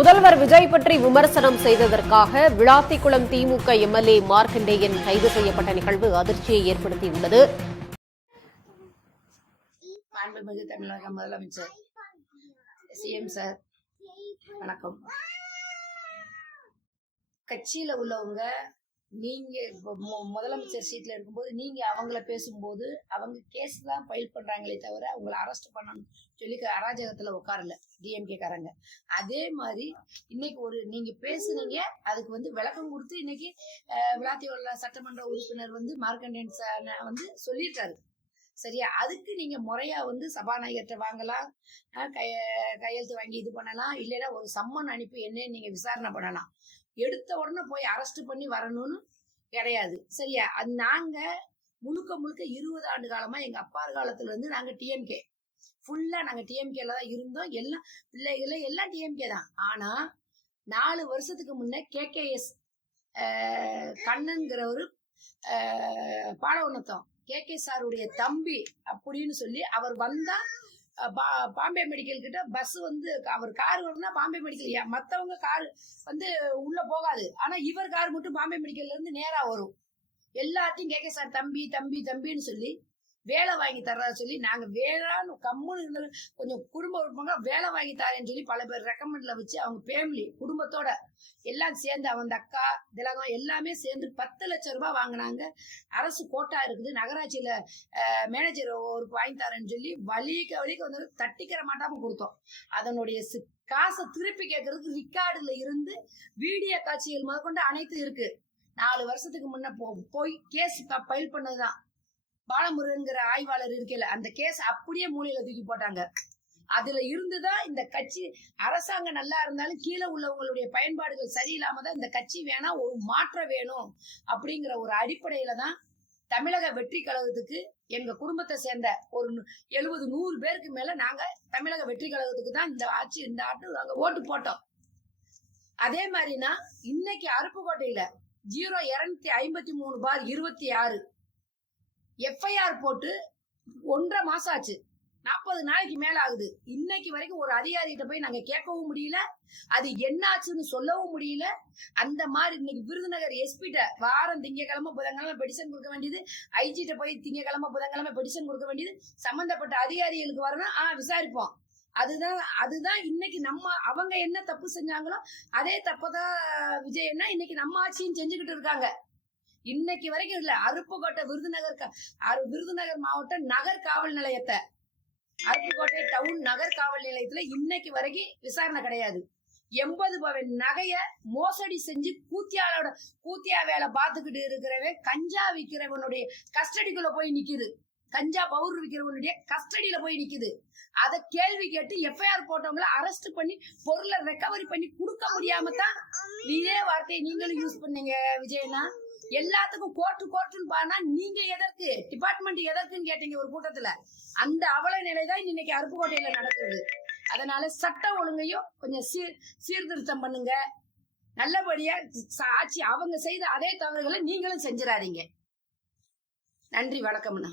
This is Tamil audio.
முதல்வர் விஜய் பற்றி விமர்சனம் செய்ததற்காக விளாத்திக்குளம் திமுக எம்எல்ஏ மார்க்கண்டேயன் கைது செய்யப்பட்ட நிகழ்வு அதிர்ச்சியை ஏற்படுத்தியுள்ளது. மாண்புமிகு தமிழக முதலமைச்சர் சிஎம் சார் வணக்கம். கட்சியில உள்ளவங்க நீங்க முதலமைச்சர் சீட்ல இருக்கும்போது நீங்க அவங்கள பேசும்போது அவங்க கேஸ் தான் ஃபைல் பண்றாங்களே தவிர அவங்கள அரெஸ்ட் பண்ணணும் சொல்லி அராஜகத்துல உட்காரல டிஎம்கே காரங்க. அதே மாதிரி இன்னைக்கு நீங்க பேசுனீங்க, அதுக்கு விளக்கம் கொடுத்து இன்னைக்கு விளாத்தியோட சட்டமன்ற உறுப்பினர் மார்க்கண்டேயன் சொல்லிட்டாரு. சரியா? அதுக்கு நீங்க முறையா சபாநாயகர்கிட்ட வாங்கலாம், கையெழுத்து வாங்கி இது பண்ணலாம், இல்லைன்னா ஒரு சம்மன் அனுப்பி என்னன்னு நீங்க விசாரணை பண்ணலாம். எடுத்த உடனே போய் அரெஸ்ட் பண்ணி வரணும்னு கிடையாது. சரியா? அது நாங்க முழுக்க 20 ஆண்டு காலமா எங்க அப்பா காலத்துல நாங்க டிஎம்கே ஃபுல்லா நாங்க டிஎம்கேல தான் இருந்தோம். எல்லாம் பிள்ளைகள எல்லாம் டிஎம்கே தான். ஆனா 4 வருஷத்துக்கு முன்ன கேகேஎஸ் கண்ணன்கிறவரு பாடவுணத்தம் கேகே சாருடைய தம்பி அப்படின்னு சொல்லி அவர் வந்தா பாம்பே மெடிக்கல் கிட்ட பஸ் அவர் கார் வரும்னா பாம்பே மெடிக்கல், மற்றவங்க கார் உள்ள போகாது. ஆனா இவர் கார் மட்டும் பாம்பே மெடிக்கல்ல இருந்து நேரா வரும். எல்லாத்தையும் கேட்க சார் தம்பி தம்பி தம்பின்னு சொல்லி வேலை வாங்கி தர்றா சொல்லி நாங்க வேளான்னு கம்முன்னு இருந்தது. கொஞ்சம் குடும்ப உறுப்பினங்க வேலை வாங்கி தரேன்னு சொல்லி பல பேர் ரெக்கமெண்ட்ல வச்சு அவங்க ஃபேமிலி குடும்பத்தோட எல்லாம் சேர்ந்து அவங்க அக்கா திலகம் எல்லாமே சேர்ந்து 10 லட்சம் ரூபாய் வாங்கினாங்க. அரசு கோட்டா இருக்குது, நகராட்சியில மேனேஜர் ஒருக்கு வாங்கி தரேன்னு சொல்லி வலிக்கு தட்டிக்கிற மாட்டாம கொடுத்தோம். அதனுடைய காசை திருப்பி கேட்கறதுக்கு ரிக்கார்டுல இருந்து வீடியோ காட்சிகள் முதற்கொண்டு அனைத்து இருக்கு. 4 வருஷத்துக்கு முன்ன போய் கேஸ் ஃபைல் பண்ணதுதான். பாலமுருகன்கிற ஆய்வாளர் இருக்கல, அந்த கேஸ் அப்படியே மூலையில தூக்கி போட்டாங்க. அதுல இருந்துதான் இந்த கட்சி அரசாங்கம் நல்லா இருந்தாலும் கீழே உள்ளவங்களுடைய பயன்பாடுகள் சரியில்லாம தான் இந்த கட்சி வேணா ஒரு மாற்றம் வேணும் அப்படிங்கிற ஒரு அடிப்படையில தான் தமிழக வெற்றி கழகத்துக்கு எங்க குடும்பத்தை சேர்ந்த ஒரு 70-100 பேருக்கு மேல நாங்க தமிழக வெற்றி கழகத்துக்கு தான் இந்த ஆட்டு நாங்க ஓட்டு போட்டோம். அதே மாதிரினா இன்னைக்கு அருப்புக்கோட்டையில 0253/26 எஃப்ஐஆர் போட்டு 1.5 மாசம் ஆச்சு. 40 நாளைக்கு மேல ஆகுது. இன்னைக்கு வரைக்கும் ஒரு அதிகாரிகிட்ட போய் நாங்க கேட்கவும் முடியல, அது என்ன ஆச்சுன்னு சொல்லவும் முடியல. அந்த மாதிரி இன்னைக்கு விருதுநகர் எஸ்பிட்ட வாரம் திங்கக்கிழமை புதன்கிழமை பெடிஷன் கொடுக்க வேண்டியது, ஐஜிட்ட போய் திங்கக்கிழமை புதன்கிழமை பெடிஷன் கொடுக்க வேண்டியது, சம்பந்தப்பட்ட அதிகாரிகளுக்கு வரணும், விசாரிப்போம். அதுதான் இன்னைக்கு அவங்க என்ன தப்பு செஞ்சாங்களோ அதே தப்பதான் விஜய் என்ன இன்னைக்கு நம்ம ஆட்சியும் செஞ்சுக்கிட்டு இருக்காங்க. இன்னைக்கு வரைக்கும் இல்ல. அருப்புக்கோட்டை விருதுநகர் மாவட்ட நகர் காவல் நிலையத்தை, அருப்புக்கோட்டை டவுன் நகர் காவல் நிலையத்துல இன்னைக்கு வரைக்கும் விசாரணை கிடையாது. 80 பவன் நகைய மோசடி செஞ்சு கூத்தியா வேலை பார்த்துக்கிட்டு இருக்கிறவன் கஞ்சா விற்கிறவனுடைய கஸ்டடிக்குள்ள போய் நிக்குது. கஞ்சா பவுடர் விற்கிறவனுடைய கஸ்டடியில போய் நிக்குது. அத கேள்வி கேட்டு எஃப்ஐஆர் போட்டவங்களை அரெஸ்ட் பண்ணி பொருளை ரெக்கவரி பண்ணி கொடுக்க முடியாம தான் இதே வார்த்தையை நீங்களும் யூஸ் பண்ணீங்க விஜயனா. எல்லாத்துக்கும் கோர்ட்டுன்னு பாருனா நீங்க எதற்கு டிபார்ட்மெண்ட் எதற்குன்னு கேட்டீங்க ஒரு கூட்டத்துல. அந்த அவல நிலைதான் இன்னைக்கு அருப்புக்கோட்டையில நடக்குது. அதனால சட்ட ஒழுங்கையும் கொஞ்சம் சீர்திருத்தம் பண்ணுங்க. நல்லபடியா ஆட்சி அவங்க செய்த அதே தவறுகளை நீங்களும் செஞ்சிடாதீங்க. நன்றி, வணக்கம்ண்ணா.